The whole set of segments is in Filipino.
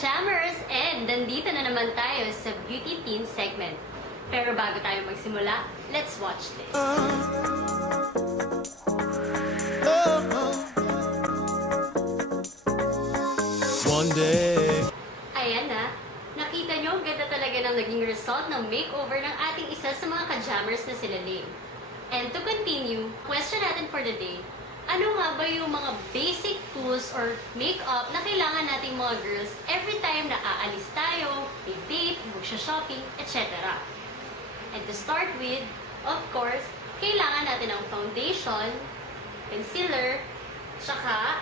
ka-jammers! And nandito na naman tayo sa Beauty Teen segment. Pero bago tayo magsimula, let's watch this. One day. Ayan na, nakita nyo ang ganda talaga ng naging result ng makeover ng ating isa sa mga ka-jammers na sila Lane. And to continue, question natin for the day, ano nga ba yung mga basic tools or makeup na kailangan nating mga girls every time na aalis tayo, may-date, magsha-shopping, etc. And to start with, of course, kailangan natin ng foundation, concealer, tsaka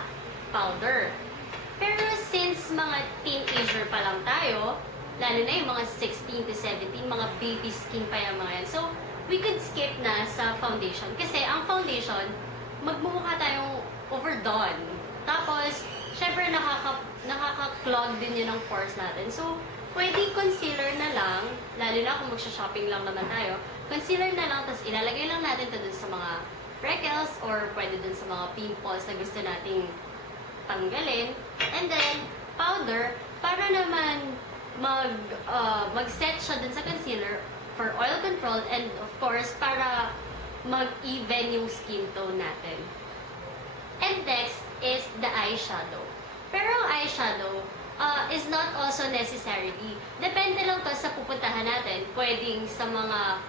powder. Pero since mga teenager pa lang tayo, lalo na yung mga 16 to 17, mga baby skin pa yung mga yan. So, we could skip na sa foundation. Kasi ang foundation, magmumukha tayong overdone. Tapos, syempre nakaka-clog din yun ang pores natin. So, pwedeng concealer na lang, lalo na kung magsha-shopping lang naman tayo, concealer na lang, tapos ilalagay lang natin ito dun sa mga freckles or pwede dun sa mga pimples na gusto nating tanggalin. And then, powder, para naman mag-set siya dun sa concealer for oil control and of course, para mag-even yung skin tone natin. And next is the eyeshadow. Pero ang eyeshadow is not also necessarily. Depende lang to sa pupuntahan natin. Pwedeng sa mga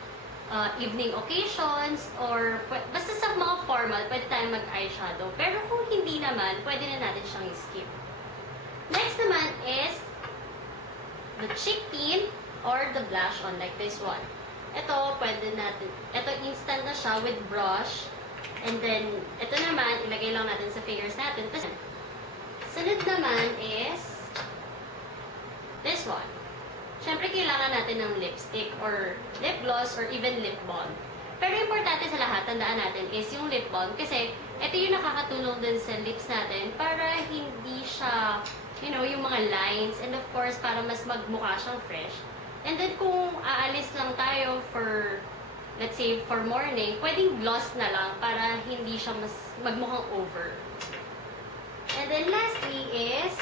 evening occasions or basta sa mga formal, pwede tayong mag-eyeshadow. Pero kung hindi naman, pwede na natin siyang skip. Next naman is the cheek tint or the blush on like this one. Ito, pwede natin, ito instant na siya with brush. And then, ito naman, ilagay lang natin sa fingers natin. Sunod naman is this one. Siyempre, kailangan natin ng lipstick or lip gloss or even lip balm. Pero importante sa lahat, tandaan natin, is yung lip balm. Kasi, ito yung nakakatulong din sa lips natin para hindi siya, you know, yung mga lines. And of course, para mas magmukha siyang fresh. And then, kung aalis lang tayo for, let's say, for morning, pwedeng gloss na lang para hindi siya mas magmukhang over. And then, lastly is,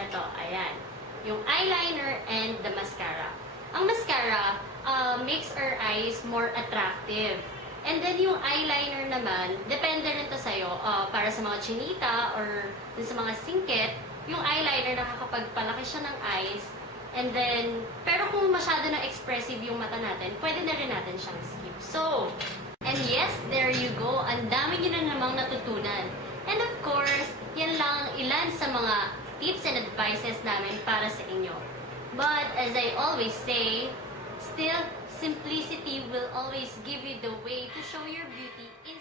eto, ayan, yung eyeliner and the mascara. Ang mascara makes our eyes more attractive. And then, yung eyeliner naman, depende rin to sa'yo, para sa mga chinita or sa mga singkit, yung eyeliner nakakapagpalaki siya ng eyes. And then, pero kung masyado na expressive yung mata natin, pwede na rin natin siyang skip. So, and yes, there you go. Ang dami nyo na namang natutunan. And of course, yan lang ilan sa mga tips and advices namin para sa inyo. But as I always say, still, simplicity will always give you the way to show your beauty in